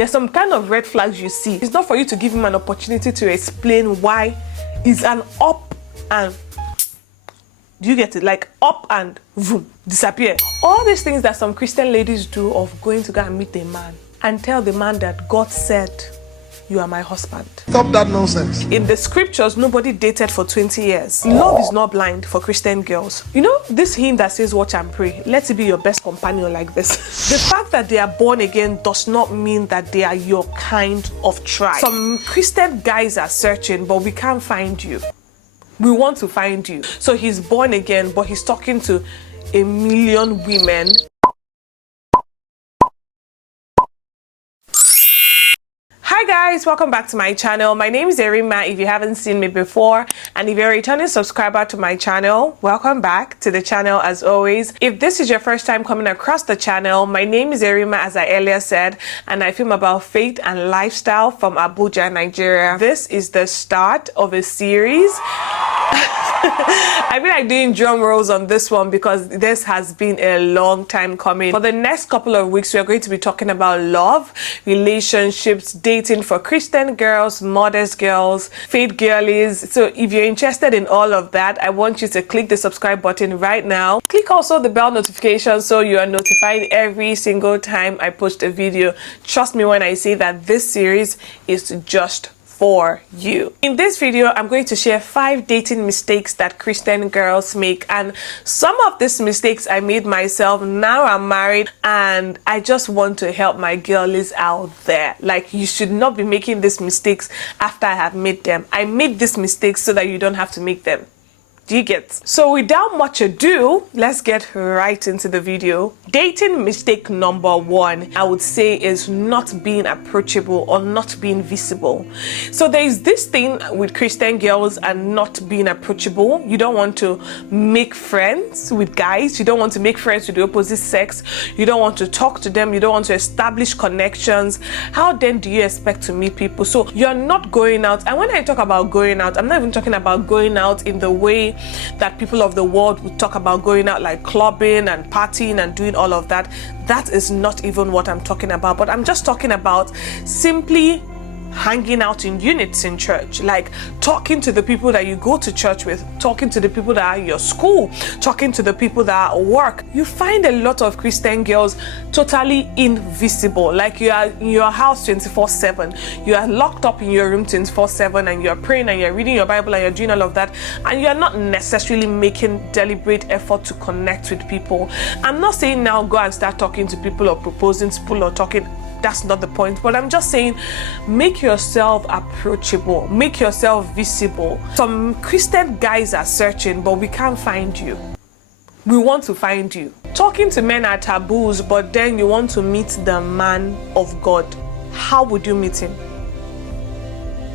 there's some kind of red flags you see. It's not for you to give him an opportunity to explain why. It's an up and, do you get it? Like up and boom, disappear. All these things that some Christian ladies do of going to go and meet a man and tell the man that God said, you are my husband. Stop that nonsense. In the scriptures, nobody dated for 20 years. Love is not blind for Christian girls. You know, this hymn that says, watch and pray. Let it be your best companion like this. The fact that they are born again does not mean that they are your kind of tribe. Some Christian guys are searching, but we can't find you. We want to find you. So he's born again, but he's talking to 1 million women. Hi guys, welcome back to my channel. My name is Erima if you haven't seen me before, and if you're a returning subscriber to my channel, welcome back to the channel as always. If this is your first time coming across the channel, my name is Erima, as I earlier said, and I film about faith and lifestyle from Abuja, Nigeria. This is the start of a series. I feel like doing drum rolls on this one because this has been a long time coming. For the next couple of weeks, we are going to be talking about love, relationships, dating for Christian girls, modest girls, faith girlies. So if you're interested in all of that, I want you to click the subscribe button right now. Click also the bell notification so you are notified every single time I post a video. Trust me when I say that this series is just for you. In this video, I'm going to share 5 dating mistakes that Christian girls make, and some of these mistakes I made myself. Now I'm married and I just want to help my girlies out there. Like, you should not be making these mistakes after I have made them. I made these mistakes so that you don't have to make them. Do you get? So without much ado, let's get right into the video. Dating mistake number 1, I would say, is not being approachable or not being visible. So there is this thing with Christian girls and not being approachable. You don't want to make friends with guys. You don't want to make friends with the opposite sex. You don't want to talk to them. You don't want to establish connections. How then do you expect to meet people? So you're not going out. And when I talk about going out, I'm not even talking about going out in the way that people of the world would talk about going out, like clubbing and partying and doing all of that. That is not even what I'm talking about. But I'm just talking about simply hanging out in units in church, like talking to the people that you go to church with, talking to the people that are at your school, talking to the people that are at work. You find a lot of Christian girls totally invisible, like you are in your house 24/7, you are locked up in your room 24/7, and you're praying and you're reading your Bible and you're doing all of that, and you're not necessarily making deliberate effort to connect with people. I'm not saying now go and start talking to people or proposing to people or talking. That's not the point, but I'm just saying make yourself approachable, make yourself visible. Some Christian guys are searching, but we can't find you. We want to find you. Talking to men are taboos, but then you want to meet the man of God. How would you meet him?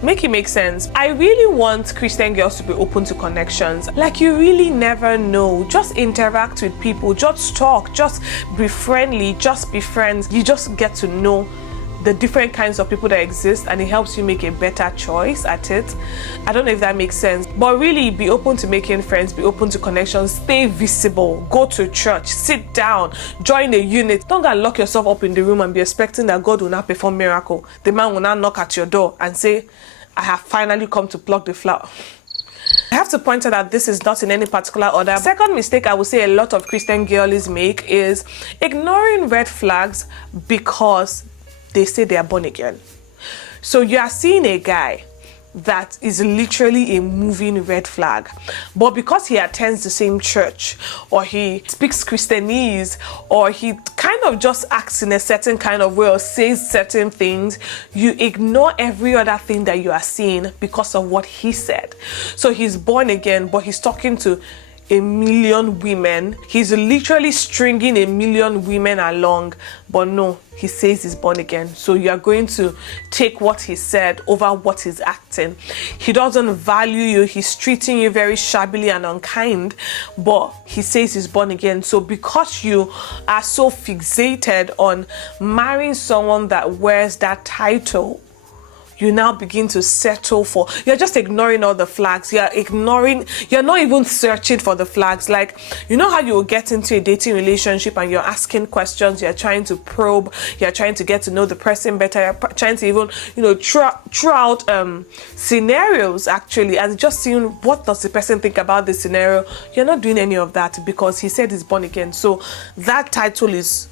Make it make sense. I really want Christian girls to be open to connections. Like, you really never know. Just interact with people, just talk, just be friendly, just be friends. You just get to know the different kinds of people that exist, and it helps you make a better choice at it. I don't know if that makes sense, but really be open to making friends, be open to connections, stay visible, go to church, sit down, join a unit. Don't go and lock yourself up in the room and be expecting that God will not perform miracle. The man will not knock at your door and say, I have finally come to pluck the flower. I have to point out that this is not in any particular order. Second mistake I would say a lot of Christian girlies make is ignoring red flags because they say they are born again. So you are seeing a guy that is literally a moving red flag, but because he attends the same church, or he speaks Christianese, or he kind of just acts in a certain kind of way or says certain things, you ignore every other thing that you are seeing because of what he said. So he's born again, but he's talking to 1 million women. He's literally stringing 1 million women along, but no, he says he's born again. So you are going to take what he said over what he's acting. He doesn't value you. He's treating you very shabbily and unkind, but he says he's born again. So because you are so fixated on marrying someone that wears that title, you now begin to settle for, you're just ignoring all the flags. You're not even searching for the flags. Like, you know how you will get into a dating relationship and you're asking questions, you're trying to probe, you're trying to get to know the person better, you're trying to even, throw out scenarios actually, and just seeing what does the person think about this scenario. You're not doing any of that because he said he's born again. So that title is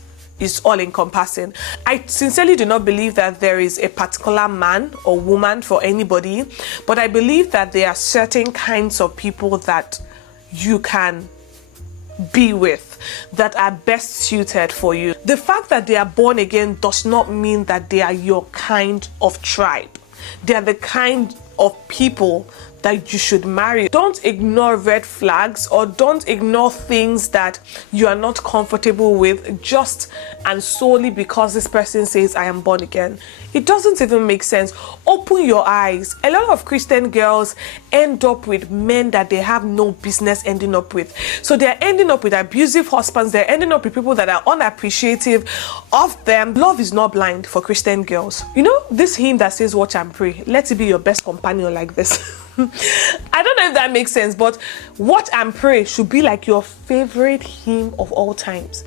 all encompassing. I sincerely do not believe that there is a particular man or woman for anybody, but I believe that there are certain kinds of people that you can be with that are best suited for you. The fact that they are born again does not mean that they are your kind of tribe. They are the kind of people that you should marry. Don't ignore red flags, or don't ignore things that you are not comfortable with just and solely because this person says I am born again. It doesn't even make sense. Open your eyes. A lot of Christian girls end up with men that they have no business ending up with. So they're ending up with abusive husbands. They're ending up with people that are unappreciative of them. Love is not blind for Christian girls. You know this hymn that says watch and pray, let it be your best companion like this. I don't know if that makes sense, but watch and pray should be like your favorite hymn of all times.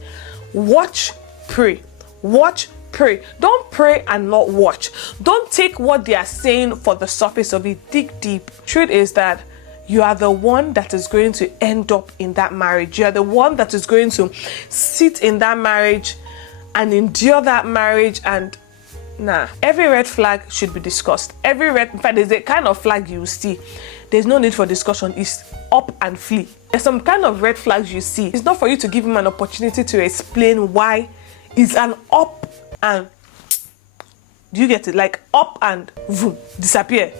Watch, pray. Watch, pray. Don't pray and not watch. Don't take what they are saying for the surface of it. Dig deep. Truth is that you are the one that is going to end up in that marriage. You are the one that is going to sit in that marriage and endure that marriage. And every red flag should be discussed. In fact, there's a kind of flag you see. There's no need for discussion. It's up and flee. There's some kind of red flags you see. It's not for you to give him an opportunity to explain why. It's an up and, do you get it? Like up and boom, disappear.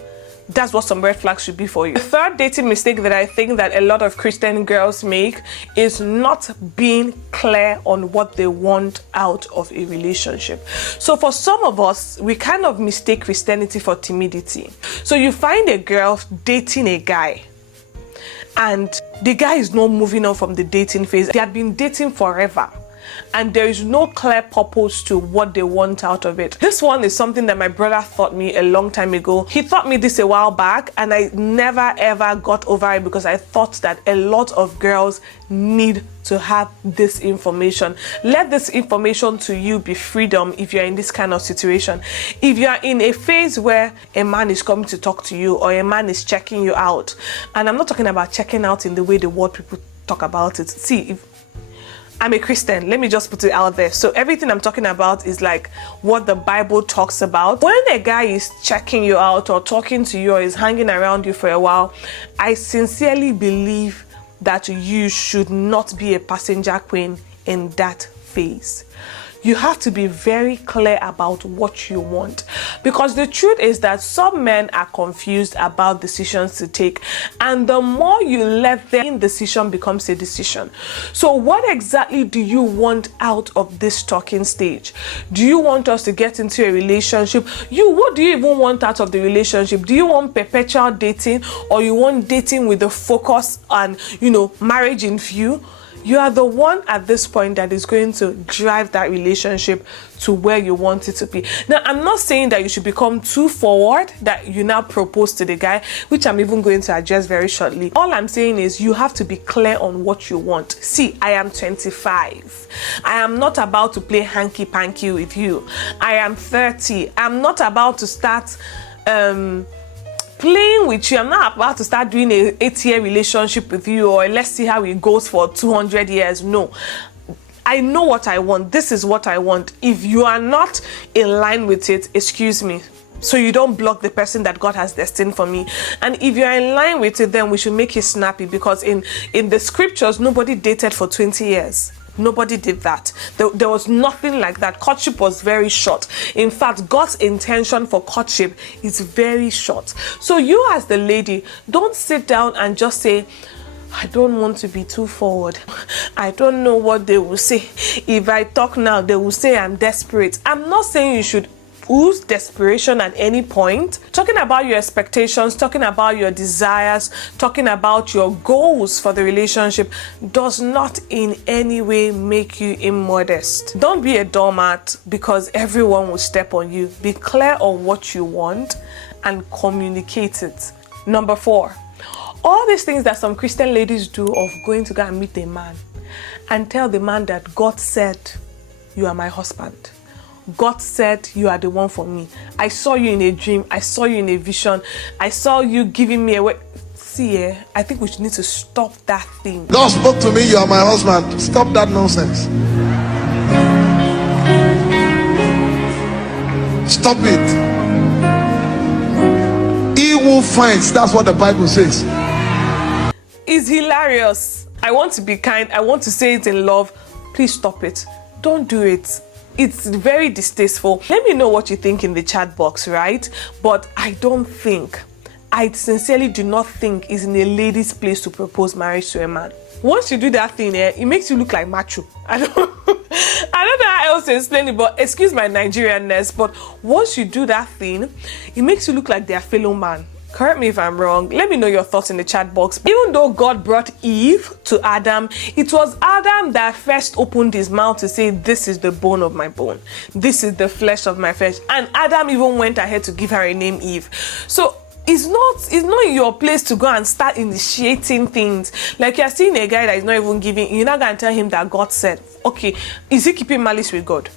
That's what some red flags should be for you. The third dating mistake that I think that a lot of Christian girls make is not being clear on what they want out of a relationship. So for some of us, we kind of mistake Christianity for timidity. So you find a girl dating a guy, and the guy is not moving on from the dating phase. They have been dating forever, and there is no clear purpose to what they want out of it. This one is something that my brother taught me a long time ago. He taught me this a while back, and I never ever got over it because I thought that a lot of girls need to have this information. Let this information to you be freedom if you're in this kind of situation. If you're in a phase where a man is coming to talk to you or a man is checking you out, and I'm not talking about checking out in the way the world people talk about it. See, if I'm a Christian, let me just put it out there. So everything I'm talking about is like what the Bible talks about. When a guy is checking you out or talking to you or is hanging around you for a while, I sincerely believe that you should not be a passenger queen in that phase. You have to be very clear about what you want, because the truth is that some men are confused about decisions to take, and the more you let their decision becomes a decision. So what exactly do you want out of this talking stage? Do you want us to get into a relationship? What do you even want out of the relationship? Do you want perpetual dating, or you want dating with the focus on, marriage in view? You are the one at this point that is going to drive that relationship to where you want it to be. Now, I'm not saying that you should become too forward, that you now propose to the guy, which I'm even going to address very shortly. All I'm saying is you have to be clear on what you want. See, I am 25. I am not about to play hanky-panky with you. I am 30. I'm not about to start playing with you. I'm not about to start doing a 8-year relationship with you, or let's see how it goes for 200 years. No, I know what I want. This is what I want. If you are not in line with it, excuse me, so you don't block the person that God has destined for me. And if you're in line with it, then we should make it snappy, because in the scriptures, nobody dated for 20 years. Nobody did that. There was nothing like that. Courtship was very short. In fact, God's intention for courtship is very short. So you as the lady, don't sit down and just say, I don't want to be too forward. I don't know what they will say. If I talk now, they will say I'm desperate. I'm not saying you should ooze desperation at any point. Talking about your expectations, talking about your desires, talking about your goals for the relationship does not in any way make you immodest. Don't be a doormat because everyone will step on you. Be clear on what you want and communicate it. Number 4, all these things that some Christian ladies do of going to go and meet a man and tell the man that God said, you are my husband. God said you are the one for me. I saw you in a dream. I saw you in a vision. I saw you giving me away. See, I think we should need to stop that thing. God spoke to me, you are my husband. Stop that nonsense. Stop it. He who finds, that's what the Bible says. It's hilarious. I want to be kind. I want to say it in love. Please stop it. Don't do it. It's very distasteful. Let me know what you think in the chat box, right? But I sincerely do not think it's in a lady's place to propose marriage to a man. Once you do that thing, it makes you look like macho. I don't know how else to explain it, but excuse my Nigerianness, but once you do that thing, it makes you look like their fellow man. Correct me if I'm wrong. Let me know your thoughts in the chat box. Even though God brought Eve to Adam, it was Adam that first opened his mouth to say, this is the bone of my bone. This is the flesh of my flesh. And Adam even went ahead to give her a name, Eve. So it's not your place to go and start initiating things. Like you're seeing a guy that is not even giving, you're not going to tell him that God said. Okay, is he keeping malice with God?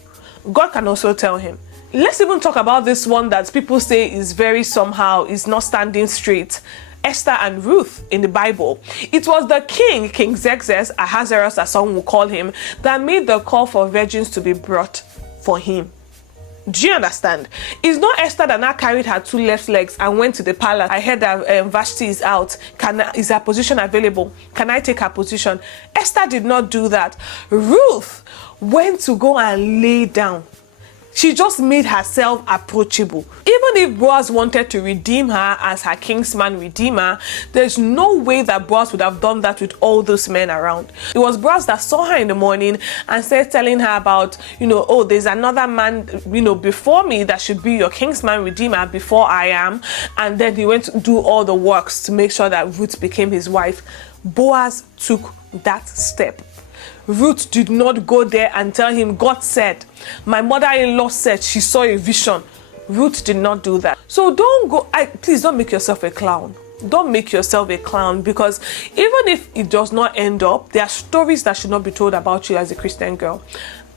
God can also tell him. Let's even talk about this one that people say is very somehow, is not standing straight. Esther and Ruth in the Bible. It was the King Xerxes, Ahasuerus as some will call him, that made the call for virgins to be brought for him. Do you understand? It's not Esther that now carried her 2 left legs and went to the palace. I heard that Vashti is out. Is her position available? Can I take her position? Esther did not do that. Ruth went to go and lay down. She just made herself approachable. Even if Boaz wanted to redeem her as her kinsman redeemer, there's no way that Boaz would have done that with all those men around. It was Boaz that saw her in the morning and said, telling her about, oh, there's another man, before me that should be your kinsman redeemer before I am. And then he went to do all the works to make sure that Ruth became his wife. Boaz took that step. Ruth did not go there and tell him, God said, my mother-in-law said she saw a vision. Ruth did not do that. So please don't make yourself a clown. Don't make yourself a clown, because even if it does not end up, there are stories that should not be told about you as a Christian girl.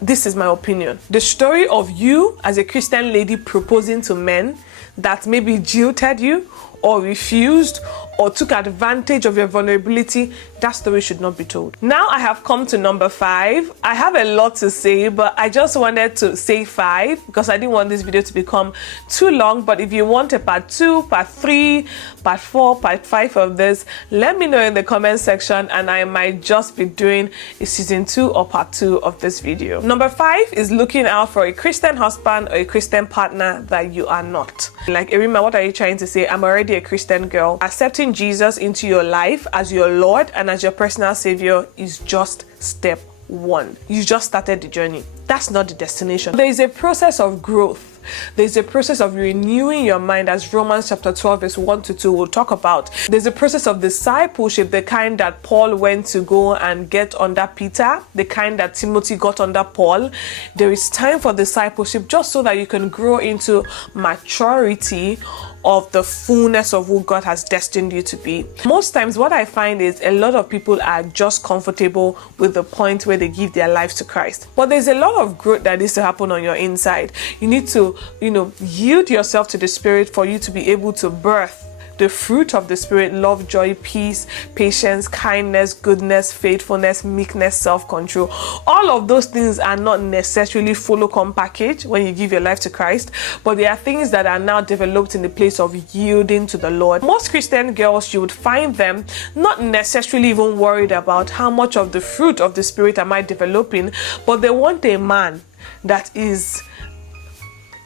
This is my opinion. The story of you as a Christian lady proposing to men that maybe jilted you or refused or took advantage of your vulnerability, that story should not be told. Now I have come to number 5. I have a lot to say, but I just wanted to say 5 because I didn't want this video to become too long. But if you want a part 2, part 3, part 4, part 5 of this, let me know in the comment section and I might just be doing a season 2 or part 2 of this video. Number 5 is looking out for a Christian husband or a Christian partner that you are not. Like, Erima, what are you trying to say? I'm already a Christian girl. Accepting Jesus into your life as your Lord and as your personal Savior is just step 1. You just started the journey. That's not the destination. There is a process of growth. There's a process of renewing your mind, as Romans chapter 12 verse 1 to 2 will talk about. There's a process of discipleship, the kind that Paul went to go and get under Peter, the kind that Timothy got under Paul. There is time for discipleship just so that you can grow into maturity of the fullness of who God has destined you to be. Most times what I find is a lot of people are just comfortable with the point where they give their life to Christ. But there's a lot of growth that needs to happen on your inside. You need to, yield yourself to the Spirit for you to be able to birth the fruit of the Spirit: love, joy, peace, patience, kindness, goodness, faithfulness, meekness, self-control. All of those things are not necessarily follow-come package when you give your life to Christ, but they are things that are now developed in the place of yielding to the Lord. Most Christian girls, you would find them not necessarily even worried about how much of the fruit of the Spirit am I developing, but they want a man that is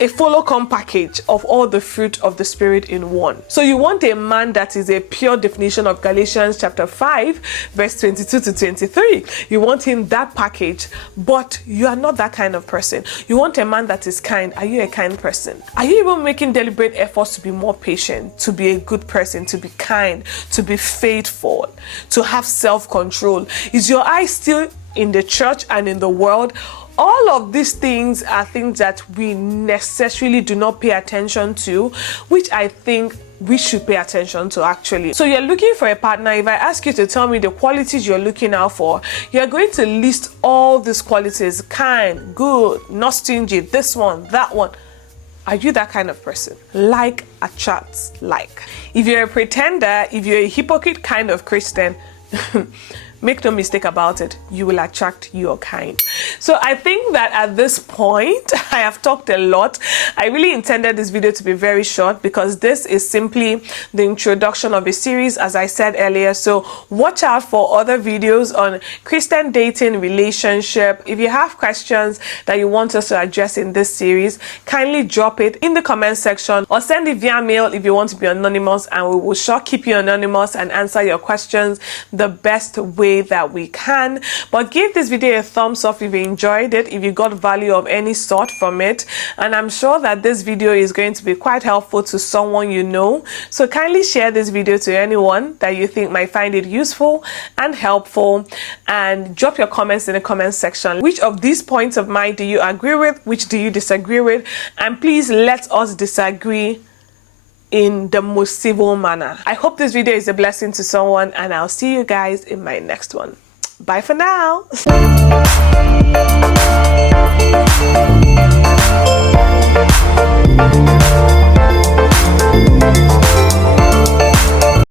a follow-come package of all the fruit of the Spirit in one. So you want a man that is a pure definition of Galatians chapter 5, verse 22 to 23. You want him that package, but you are not that kind of person. You want a man that is kind. Are you a kind person? Are you even making deliberate efforts to be more patient, to be a good person, to be kind, to be faithful, to have self-control? Is your eye still in the church and in the world? All of these things are things that we necessarily do not pay attention to, which I think we should pay attention to actually. So you're looking for a partner. If I ask you to tell me the qualities you're looking out for, you're going to list all these qualities: kind, good, not stingy, this one, that one. Are you that kind of person? Like attracts like. If you're a pretender, if you're a hypocrite kind of Christian, make no mistake about it, you will attract your kind. So I think that at this point, I have talked a lot. I really intended this video to be very short because this is simply the introduction of a series, as I said earlier. So watch out for other videos on Christian dating, relationship. If you have questions that you want us to address in this series, kindly drop it in the comment section or send it via mail if you want to be anonymous, and we will sure keep you anonymous and answer your questions the best way that we can. But give this video a thumbs up if you enjoyed it, if you got value of any sort from it, and I'm sure that this video is going to be quite helpful to someone you know. So kindly share this video to anyone that you think might find it useful and helpful, and drop your comments in the comment section. Which of these points of mine do you agree with? Which do you disagree with? And please let us disagree in the most civil manner. I hope this video is a blessing to someone, and I'll see you guys in my next one. Bye for now.